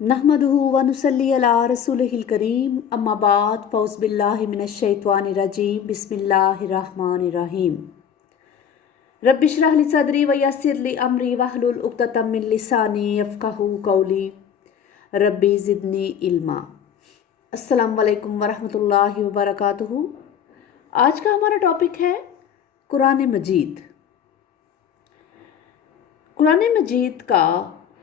नहमदुहु व नुसल्ली अला रसूलिहिल करीम अम्मा बाद फ़ौज़ बिल्लाहि मिनश शैतानिर रजीम बिस्मिल्लाहिर रहमानिर रहीम। रब्बि इश्रह ली सदरी व यस्सिर ली अमरी वहलुल उक़दतम मिन लिसानी यफ़क़हू क़ौली रब्बी ज़िदनी इल्मा। अस्सलामु अलैकुम व रहमतुल्लाहि व बरकातुहू। आज का हमारा टॉपिक है कुरान मजीद। कुरान मजीद का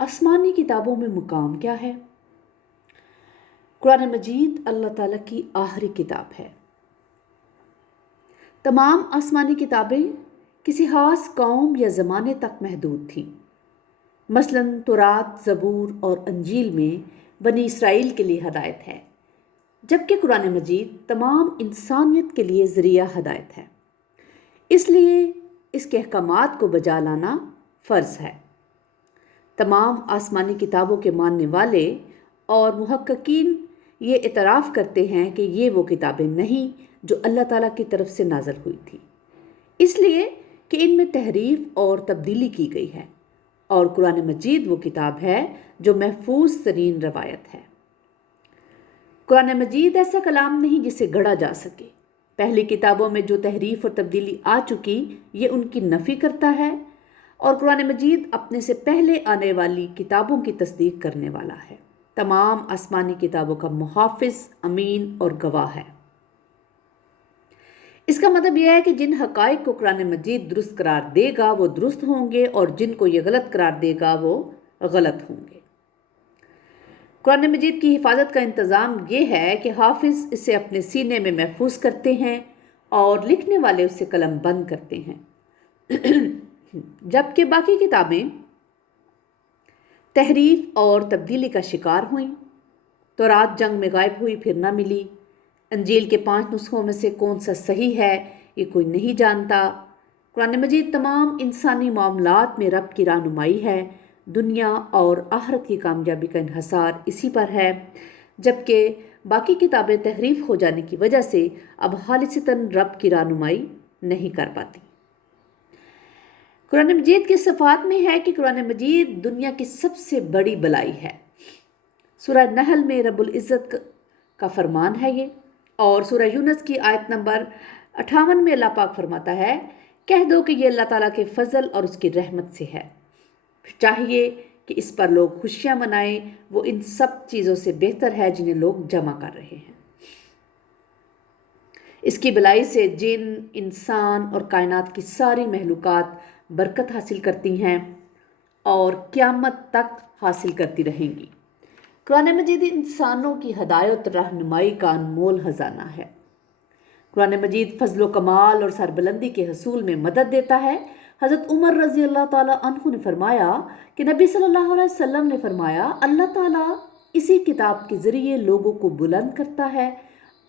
आसमानी किताबों में मुकाम क्या है? कुरान मजीद अल्लाह ताला की आखिरी किताब है। तमाम आसमानी किताबें किसी ख़ास कौम या ज़माने तक महदूद थीं। मसलन तौरात, ज़बूर और अंजील में बनी इसराइल के लिए हदायत है, जबकि कुरान मजीद तमाम इंसानियत के लिए ज़रिया हदायत है। इसलिए इसके अहकामात को बजा लाना फ़र्ज़ है। तमाम आसमानी किताबों के मानने वाले और मुहक्किकीन ये इतराफ़ करते हैं कि ये वो किताबें नहीं जो अल्लाह ताला की तरफ से नाज़िल हुई थी, इसलिए कि इनमें तहरीफ और तब्दीली की गई है, और कुरान मजीद वो किताब है जो महफूज तरीन रवायत है। कुरान मजीद ऐसा कलाम नहीं जिसे गढ़ा जा सके। पहली किताबों में जो तहरीफ और तब्दीली आ चुकी, ये उनकी नफ़ी करता है, और कुरान मजीद अपने से पहले आने वाली किताबों की तस्दीक करने वाला है। तमाम आसमानी किताबों का मुहाफ़िज़, अमीन और गवाह है। इसका मतलब यह है कि जिन हक़ाइक़ को कुरान मजीद दुरुस्त करार देगा वो दुरुस्त होंगे, और जिनको ये गलत करार देगा वो गलत होंगे। कुरान मजीद की हिफाजत का इंतज़ाम ये है कि हाफिज़ इसे अपने सीने में महफूज करते हैं और लिखने वाले उसे कलम बंद करते हैं जबकि बाकी किताबें तहरीफ और तब्दीली का शिकार हुईं। तौरात जंग में गायब हुई, फिर ना मिली। अंजील के 5 नुस्खों में से कौन सा सही है ये कोई नहीं जानता। कुरान मजीद तमाम इंसानी मामलात में रब की रहनुमाई है। दुनिया और आखिरत की कामयाबी का इन्हसार इसी पर है, जबकि बाकी किताबें तहरीफ हो जाने की वजह से अब खालिसतन रब की रहनुमाई नहीं कर पाती। कुरान मजीद की सफ़ात में है कि कुरान मजीद दुनिया की सबसे बड़ी बलाई है। सूरह नहल में रब्बुल इज़्ज़त का फरमान है ये, और सूरह यूनुस की आयत नंबर 58 में अल्लाह पाक फरमाता है, कह दो कि ये अल्लाह ताला के फ़ज़ल और उसकी रहमत से है। चाहिए कि इस पर लोग खुशियाँ मनाएं, वो इन सब चीज़ों से बेहतर है जिन्हें लोग जमा कर रहे हैं। इसकी भलाई से जिन, इंसान और कायनात की सारी महलूकात बरकत हासिल करती हैं और क़यामत तक हासिल करती रहेंगी। कुरान मजीद इंसानों की हदायत रहनुमाई का अनमोल ख़जाना है। कुरान मजीद फ़ज़्ल व कमाल और सरबुलंदी के हसूल में मदद देता है। हज़रत उमर रज़ी अल्लाह ताला अन्हु ने फरमाया कि नबी सल्लल्लाहु अलैहि वसल्लम ने फरमाया, अल्लाह ताला इसी किताब के ज़रिए लोगों को बुलंद करता है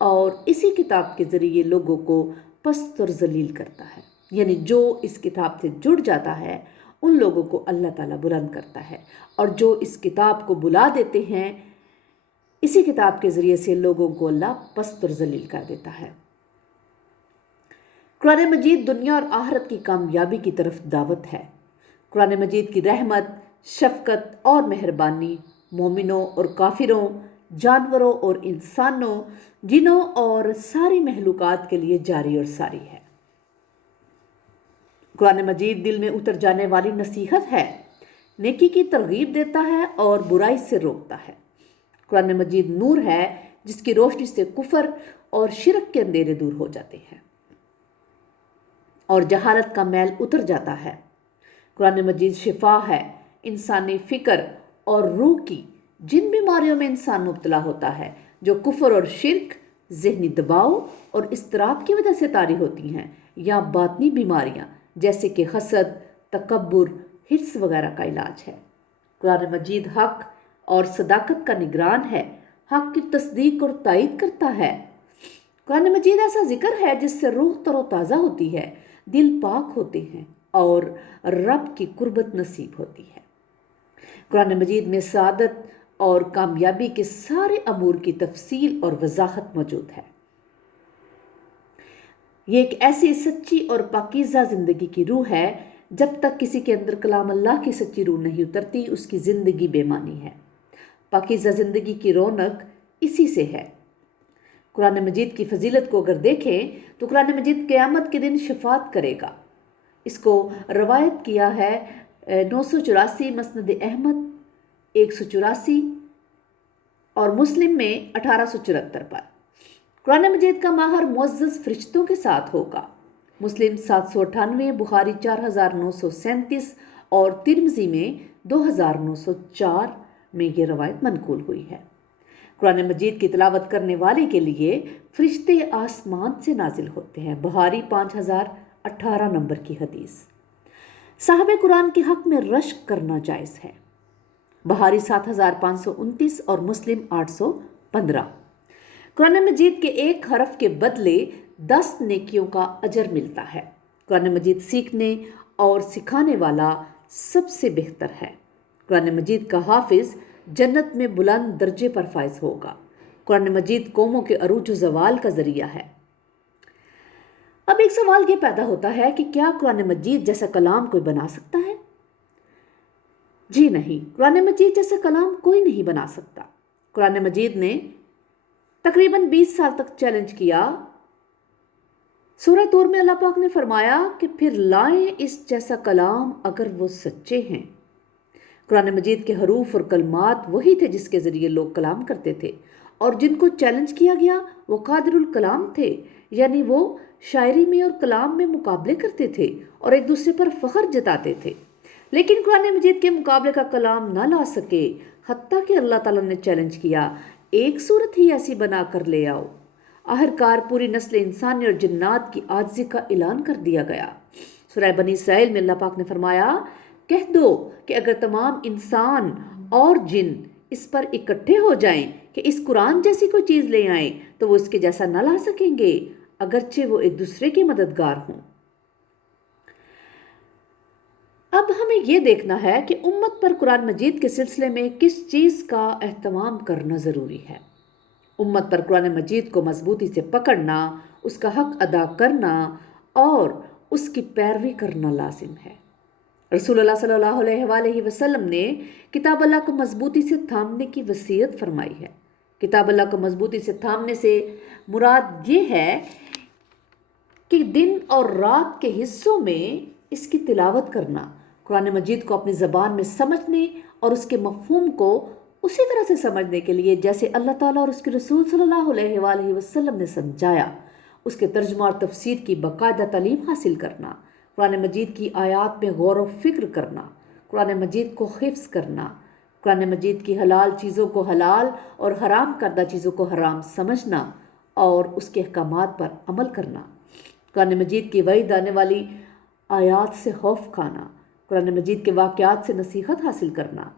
और इसी किताब के ज़रिए लोगों को पस्त और ज़लील करता है। यानी जो इस किताब से जुड़ जाता है उन लोगों को अल्लाह ताला बुलंद करता है, और जो इस किताब को बुला देते हैं इसी किताब के ज़रिए से लोगों को अल्लाह पस्त और ज़लील कर देता है। कुरान मजीद दुनिया और आखिरत की कामयाबी की तरफ दावत है। कुरान मजीद की रहमत, शफ़क़त और मेहरबानी मोमिनों और काफिरों, जानवरों और इंसानों, जिनों और सारी महलूकात के लिए जारी और सारी है। कुरान मजीद दिल में उतर जाने वाली नसीहत है, नेकी की तरगीब देता है और बुराई से रोकता है। कुरान मजीद नूर है जिसकी रोशनी से कुफर और शिरक के अंधेरे दूर हो जाते हैं और जहालत का मैल उतर जाता है। कुरान मजीद शिफा है इंसानी फ़िक्र और रूह की जिन बीमारियों में इंसान मुब्तला होता है, जो कुफर और शिरक, ज़हनी दबाव और इस्तराब की वजह से तारी होती हैं, या बातनी बीमारियाँ जैसे कि हसद, तकब्बुर, हिर्स वगैरह का इलाज है। कुरान मजीद हक़ और सदाकत का निगरान है, हक़ की तस्दीक और तायीद करता है। कुरान मजीद ऐसा ज़िक्र है जिससे रूह तरोताज़ा होती है, दिल पाक होते हैं और रब की कुर्बत नसीब होती है। कुरान मजीद में सादत और कामयाबी के सारे अमूर की तफसील और वजाहत मौजूद है। ये एक ऐसी सच्ची और पाकीज़ा ज़िंदगी की रूह है, जब तक किसी के अंदर कलाम अल्लाह की सच्ची रूह नहीं उतरती उसकी ज़िंदगी बेमानी है। पाकीज़ा ज़िंदगी की रौनक इसी से है। कुरान मजीद की फजीलत को अगर देखें तो कुरान मजीद क़यामत के दिन शफात करेगा। इसको रवायत किया है 984 मसनद अहमद 184 और मुस्लिम में 1874 पर। कुरान मजीद का माहर मुअज़्ज़ज़ फरिश्तों के साथ होगा। मुस्लिम 798, बुखारी 4937 और तिरमिज़ी में 2904 में ये रवायत मनकूल हुई है। कुरान मजीद की तिलावत करने वाले के लिए फरिश्ते आसमान से नाजिल होते हैं। बुखारी 5018 नंबर की हदीस। साहबे कुरान के हक़ में रश्क करना जायज़ है। बुखारी 7529 और मुस्लिम 815। कुरान मजीद के एक हरफ के बदले 10 नेकियों का अजर मिलता है। कुरान मजीद सीखने और सिखाने वाला सबसे बेहतर है। कुरान मजीद का हाफिज़ जन्नत में बुलंद दर्जे पर फाइज होगा। कुरान मजीद कौमों के अरूज व ज़वाल का ज़रिया है। अब एक सवाल ये पैदा होता है कि क्या कुरान मजीद जैसा कलाम कोई बना सकता है? जी नहीं, कुरान मजीद जैसा कलाम कोई नहीं बना सकता। कुरान मजीद ने तकरीबन 20 साल तक चैलेंज किया। सूरह तूर में अल्लाह पाक ने फरमाया कि फिर लाएं इस जैसा कलाम अगर वो सच्चे हैं। कुरान मजीद के हरूफ और कलमात वही थे जिसके ज़रिए लोग कलाम करते थे, और जिनको चैलेंज किया गया वो कादिरुल कलाम थे, यानी वो शायरी में और कलाम में मुकाबले करते थे और एक दूसरे पर फ़ख्र जताते थे। लेकिन कुरान मजीद के मुकाबले का कलाम ना ला सके, हत्ता कि अल्लाह ताला ने चैलेंज किया, एक सूरत ही ऐसी बना कर ले आओ। आखिरकार पूरी नस्ल इंसानी और जिन्नात की आजिज़ी का ऐलान कर दिया गया। सूरह बनी इसराइल में अल्लाह पाक ने फरमाया, कह दो कि अगर तमाम इंसान और जिन इस पर इकट्ठे हो जाएं कि इस कुरान जैसी कोई चीज़ ले आएं तो वो इसके जैसा न ला सकेंगे, अगरचे वो एक दूसरे के मददगार हों। अब हमें ये देखना है कि उम्मत पर कुरान मजीद के सिलसिले में किस चीज़ का एहतमाम करना ज़रूरी है। उम्मत पर कुरान मजीद को मजबूती से पकड़ना, उसका हक अदा करना और उसकी पैरवी करना लाजिम है। रसूलुल्लाह सल्लल्लाहु अलैहि वसल्लम ने किताब अल्लाह को मजबूती से थामने की वसीयत फरमाई है। किताब अल्लाह को मजबूती से थामने से मुराद ये है कि दिन और रात के हिस्सों में इसकी तिलावत करना, कुरान मजीद को अपनी ज़बान में समझने और उसके मफ़हूम को उसी तरह से समझने के लिए जैसे अल्लाह ताला और उसके रसूल सल्लल्लाहु अलैहि वसल्लम ने समझाया, उसके तर्जुमा और तफसीर की बाकायदा तालीम हासिल करना, कुरान मजीद की आयात में गौर व फिक्र करना, कुरान मजीद को हिफ्ज़ करना, कुरान मजीद की हलाल चीज़ों को हलाल और हराम करदा चीज़ों को हराम समझना और उसके अहकामात पर अमल करना, कुरान मजीद की वईद आने वाली आयात से खौफ खाना, कुरान मजीद के वाक़यात से नसीहत हासिल करना,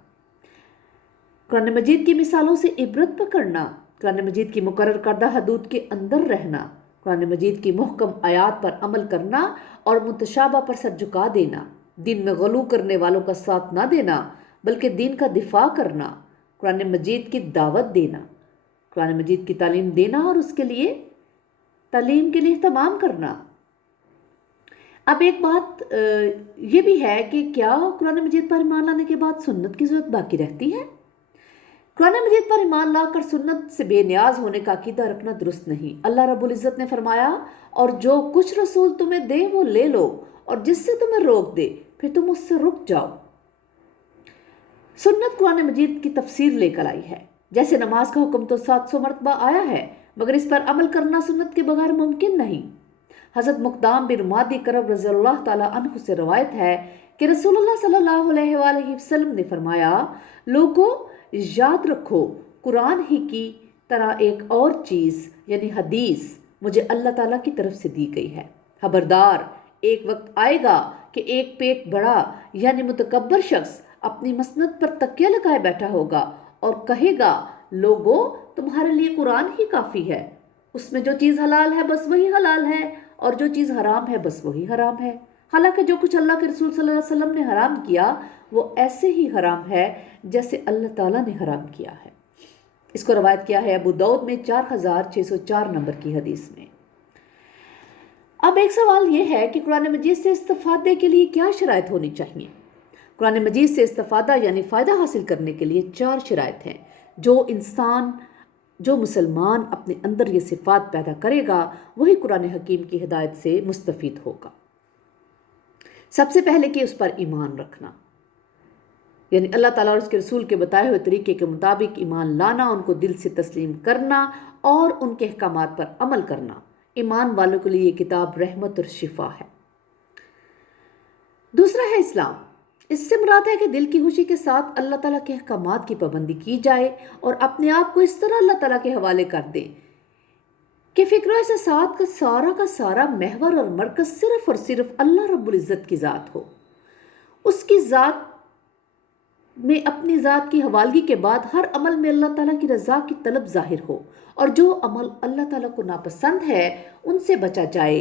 कुरान मजीद की मिसालों से इबरत पकड़ना, कुरान मजीद की मुकर्रर करदा हदूद के अंदर रहना, कुरान मजीद की मुहकम आयात पर अमल करना और मुतशाबा पर सर झुका देना, दीन में गलू करने वालों का साथ ना देना बल्कि दीन का दिफा करना, कुरान मजीद की दावत देना, कुरान मजीद की तालीम देना और उसके लिए तालीम के लिए तमाम करना। अब एक बात ये भी है कि क्या कुरान मजीद पर ईमान लाने के बाद सुन्नत की ज़रूरत बाकी रहती है? कुरान मजीद पर ईमान लाकर सुन्नत से बेनियाज होने का अकीदा रखना दुरुस्त नहीं। अल्लाह रब्बुल इज़्ज़त ने फरमाया, और जो कुछ रसूल तुम्हें दे वो ले लो, और जिससे तुम्हें रोक दे फिर तुम उससे रुक जाओ। सुन्नत कुरान मजीद की तफसीर लेकर आई है। जैसे नमाज का हुक्म तो 700 मरतबा आया है, मगर इस पर अमल करना सुन्नत के बगैर मुमकिन नहीं। हज़रत मुक़दाम बिन मादी करब रज़ियल्लाहु ताला अन्हु से रवायत है कि रसूलुल्लाह सल्लल्लाहु अलैहि वसल्लम ने फरमाया, लोगों याद रखो, कुरान ही की तरह एक और चीज़ यानी हदीस मुझे अल्लाह ताला की तरफ से दी गई है। खबरदार, एक वक्त आएगा कि एक पेट बड़ा यानी मुतकब्बर शख्स अपनी मसनद पर तकिया लगाए बैठा होगा और कहेगा, लोगों तुम्हारे लिए कुरान ही काफ़ी है, उसमें जो चीज़ हलाल है बस वही हलाल है और जो चीज़ हराम है बस वही हराम है। हालांकि जो कुछ अल्लाह के रसूल सल्लल्लाहु अलैहि वसल्लम ने हराम किया वो ऐसे ही हराम है जैसे अल्लाह ताला ने हराम किया है। इसको रवायत किया है अबू दाऊद में 4604 नंबर की हदीस में। अब एक सवाल ये है कि कुरान मजीद से इस्तिफादे के लिए क्या शराइत होनी चाहिए? कुरान मजीद से इस्तिफादा यानी फ़ायदा हासिल करने के लिए 4 शराइत हैं جو مسلمان اپنے اندر یہ صفات پیدا کرے گا وہی قرآن حکیم کی ہدایت سے مستفید ہوگا۔ سب سے پہلے کہ اس پر ایمان رکھنا، یعنی اللہ تعالیٰ اور اس کے رسول کے بتائے ہوئے طریقے کے مطابق ایمان لانا، ان کو دل سے تسلیم کرنا اور ان کے احکامات پر عمل کرنا۔ ایمان والوں کے لیے یہ کتاب رحمت اور شفا ہے۔ دوسرا ہے اسلام۔ اس سے مراد ہے کہ دل کی خوشی کے ساتھ اللہ تعالیٰ کے احکامات کی پابندی کی جائے اور اپنے آپ کو اس طرح اللہ تعالیٰ کے حوالے کر دیں کہ فکر و احساسات کا سارا محور اور مرکز صرف اور صرف اللہ رب العزت کی ذات ہو۔ اس کی ذات میں اپنی ذات کی حوالگی کے بعد ہر عمل میں اللہ تعالیٰ کی رضا کی طلب ظاہر ہو، اور جو عمل اللہ تعالیٰ کو ناپسند ہے ان سے بچا جائے۔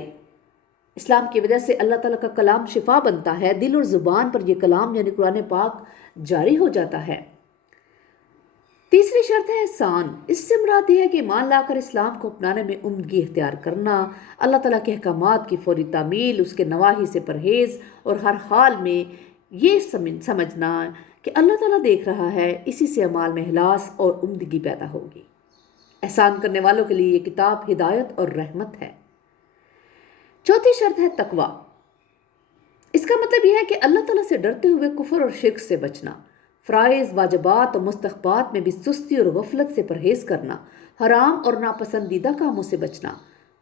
اسلام کی وجہ سے اللہ تعالیٰ کا کلام شفا بنتا ہے، دل اور زبان پر یہ کلام یعنی قرآن پاک جاری ہو جاتا ہے۔ تیسری شرط ہے احسان۔ اس سے مراد یہ ہے کہ ایمان لا کر اسلام کو اپنانے میں عمدگی اختیار کرنا، اللہ تعالیٰ کے احکامات کی فوری تعمیل، اس کے نواہی سے پرہیز، اور ہر حال میں یہ سمجھنا کہ اللہ تعالیٰ دیکھ رہا ہے۔ اسی سے اعمال میں اخلاص اور عمدگی پیدا ہوگی۔ احسان کرنے والوں کے لیے یہ کتاب ہدایت اور رحمت ہے۔ چوتھی شرط ہے تقوی۔ اس کا مطلب یہ ہے کہ اللہ تعالیٰ سے ڈرتے ہوئے کفر اور شرک سے بچنا، فرائض، واجبات اور مستحبات میں بھی سستی اور غفلت سے پرہیز کرنا، حرام اور ناپسندیدہ کاموں سے بچنا۔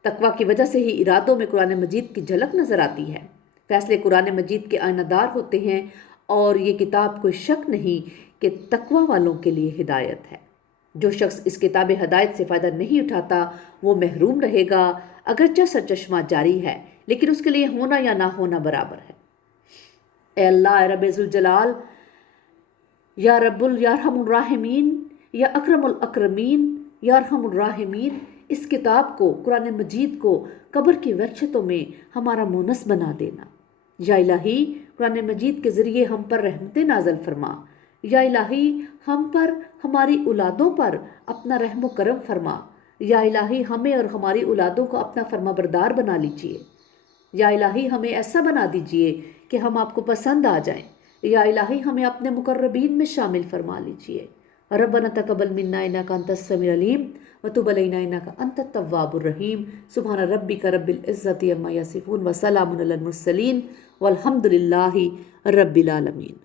تقوی کی وجہ سے ہی ارادوں میں قرآن مجید کی جھلک نظر آتی ہے۔ فیصلے قرآن مجید کے آئینہ دار ہوتے ہیں، اور یہ کتاب کوئی شک نہیں کہ تقوی والوں کے لیے ہدایت ہے۔ جو شخص اس کتاب ہدایت سے فائدہ نہیں اٹھاتا وہ محروم رہے گا، اگرچہ سرچشمہ جاری ہے، لیکن اس کے لیے ہونا یا نہ ہونا برابر ہے۔ اے اللہ، اے رب ذوالجلال، یا ارحم الراحمین، یا اکرم الاکرمین، یا ارحم الراحمین، اس کتاب کو، قرآن مجید کو قبر کی ورشتوں میں ہمارا مونس بنا دینا۔ یا الہی، قرآن مجید کے ذریعے ہم پر رحمتیں نازل فرما۔ یا الہی، ہم پر، ہماری اولادوں پر اپنا رحم و کرم فرما۔ یا الہی، ہمیں اور ہماری اولادوں کو اپنا فرما بردار بنا لیجئے۔ یا الہی، ہمیں ایسا بنا دیجئے کہ ہم آپ کو پسند آ جائیں۔ یا الہی، ہمیں اپنے مقربین میں شامل فرما لیجئے۔ ربنا تقبل منا انک انت السمیع العلیم وتب علینا انک انت التواب الرحیم۔ سبحان ربک رب العزۃ عما یصفون وسلام علی المرسلین والحمد للہ رب العالمین۔